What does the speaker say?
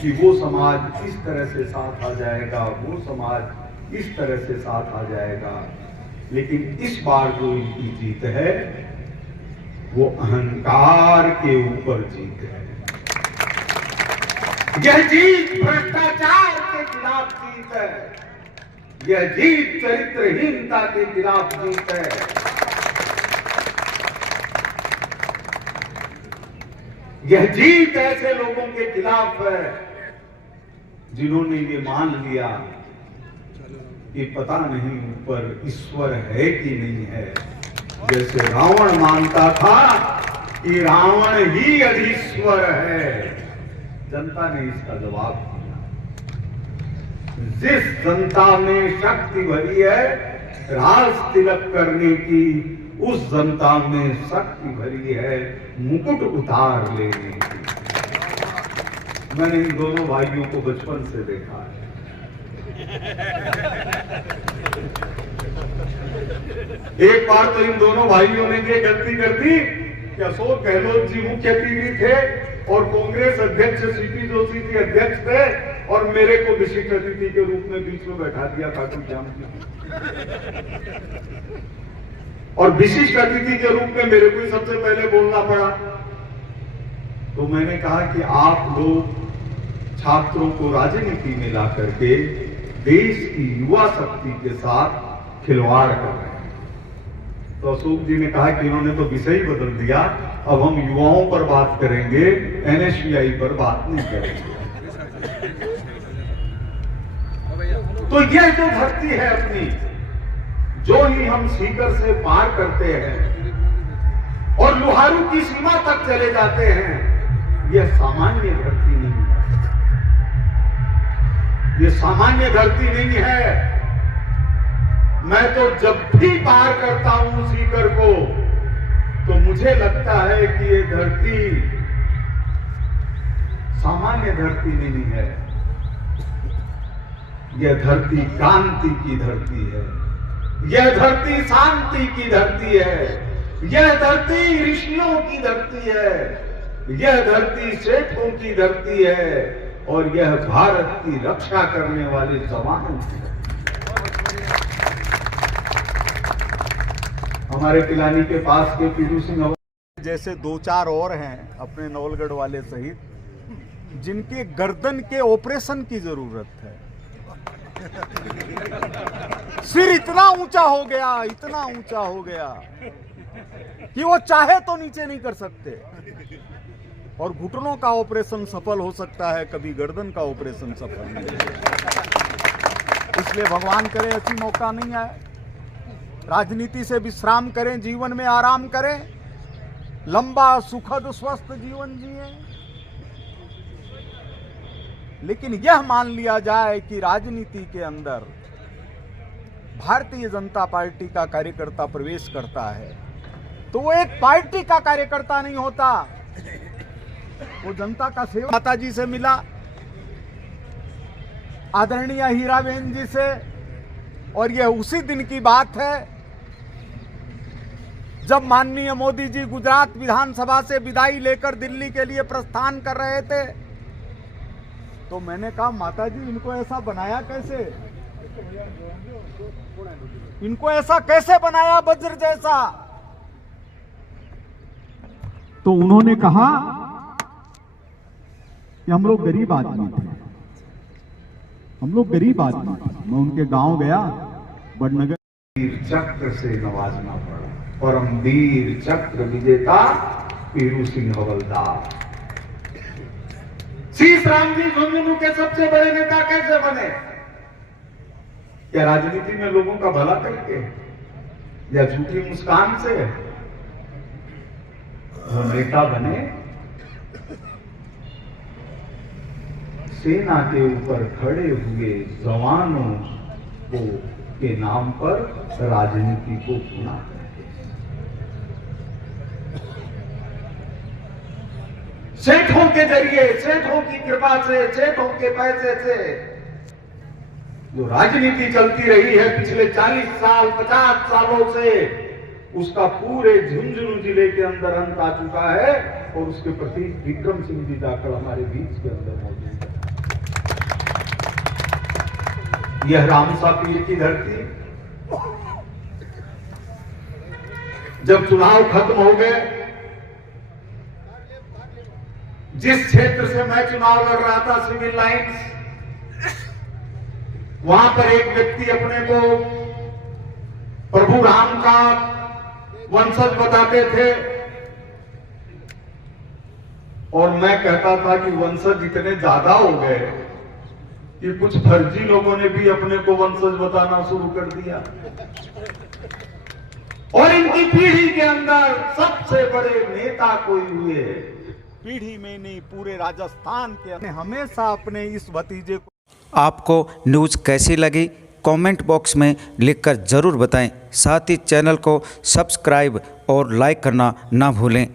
कि वो समाज इस तरह से साथ आ जाएगा, वो समाज इस तरह से साथ आ जाएगा। लेकिन इस बार जो इनकी जीत है वो अहंकार के ऊपर जीत है। यह जीत भ्रष्टाचार के खिलाफ जीत है, यह जीत चरित्रहीनता के खिलाफ जीत है। यह जीत ऐसे लोगों के खिलाफ है जिन्होंने ये मान लिया कि पता नहीं ऊपर ईश्वर है कि नहीं है। जैसे रावण मानता था कि रावण ही अधीश्वर है, जनता ने इसका जवाब दिया। जिस जनता में शक्ति भरी है राज तिलक करने की, उस जनता में शक्ति भरी है मुकुट उतार लेने की। मैंने इन दोनों भाइयों को बचपन से देखा है। एक बार तो इन दोनों भाइयों ने ये गलती कर दी कि अशोक गहलोत जी मुख्य अतिथि थे और कांग्रेस अध्यक्ष सीपी जोशी जी अध्यक्ष थे, और मेरे को विशिष्ट अतिथि के रूप में बीच में बैठा दिया खाटू श्याम जी। और विशिष्ट अतिथि के रूप में मेरे को ही सबसे पहले बोलना पड़ा। तो मैंने कहा कि आप लोग छात्रों को राजनीति में ला करके देश की युवा शक्ति के साथ खिलवाड़ कर रहे हैं। तो अशोक जी ने कहा कि इन्होंने तो विषय ही बदल दिया, अब हम युवाओं पर बात करेंगे, एनएसयूआई पर बात नहीं करेंगे। तो यह जो धरती है अपनी, जो ही हम सीकर से पार करते हैं और लोहारू की सीमा तक चले जाते हैं, यह सामान्य धरती नहीं है, यह सामान्य धरती नहीं है। मैं तो जब भी पार करता हूं सीकर को, तो मुझे लगता है कि ये धरती सामान्य धरती नहीं है, यह धरती क्रांति की धरती है, यह धरती शांति की धरती है, यह धरती ऋषियों की धरती है, यह धरती सेठों की धरती है, और यह भारत की रक्षा करने वाले जवानों की धरती। हमारे पिलानी के पास के पीरू सिंह जैसे दो चार और हैं अपने नवलगढ़ वाले सहित, जिनके गर्दन के ऑपरेशन की जरूरत है। सिर इतना ऊंचा हो गया, इतना ऊंचा हो गया कि वो चाहे तो नीचे नहीं कर सकते। और घुटनों का ऑपरेशन सफल हो सकता है, कभी गर्दन का ऑपरेशन सफल नहीं। इसलिए भगवान करे ऐसी मौका नहीं आए, राजनीति से विश्राम करें, जीवन में आराम करें, लंबा सुखद स्वस्थ जीवन जिए। लेकिन यह मान लिया जाए कि राजनीति के अंदर भारतीय जनता पार्टी का कार्यकर्ता प्रवेश करता है तो वो एक पार्टी का कार्यकर्ता नहीं होता, वो जनता का सेवक। माता जी से मिला, आदरणीय हीराबेन जी से, और यह उसी दिन की बात है जब माननीय मोदी जी गुजरात विधानसभा से विदाई लेकर दिल्ली के लिए प्रस्थान कर रहे थे। तो मैंने कहा, माता जी इनको ऐसा बनाया कैसे, इनको ऐसा कैसे बनाया वज्र जैसा। तो उन्होंने कहा कि हम लोग गरीब आदमी थे, हम लोग गरीब आदमी थे। मैं उनके गांव गया, बड़नगर। वीर चक्र से नवाजना पड़ा, परमवीर चक्र विजेता पीरू सिंह हवलदार। शीश राम जी झुंझुनू के सबसे बड़े नेता कैसे बने? क्या राजनीति में लोगों का भला करके या झूठी मुस्कान से वो नेता बने? सेना के ऊपर खड़े हुए जवानों को के नाम पर राजनीति को चुना करके। सेठों के जरिए, सेठों की कृपा से, सेठों के पैसे से जो राजनीति चलती रही है पिछले 40 साल 50 सालों से, उसका पूरे झुंझुनू जिले के अंदर अंत आ चुका है। और उसके प्रति विक्रम सिंह जी जाकर हमारे बीच के अंदर मौजूद है। यह रामसा पीर की धरती। जब चुनाव खत्म हो गए, जिस क्षेत्र से मैं चुनाव लड़ रहा था, सिविल लाइंस, वहां पर एक व्यक्ति अपने को प्रभु राम का वंशज बताते थे और मैं कहता था कि वंशज इतने ज्यादा हो गए कि कुछ फर्जी लोगों ने भी अपने को वंशज बताना शुरू कर दिया और इनकी पीढ़ी के अंदर सबसे बड़े नेता कोई हुए। पीढ़ी में नहीं, पूरे राजस्थान के अंदर हमेशा अपने इस भतीजे को। आपको न्यूज़ कैसी लगी कमेंट बॉक्स में लिखकर ज़रूर बताएं। साथ ही चैनल को सब्सक्राइब और लाइक करना ना भूलें।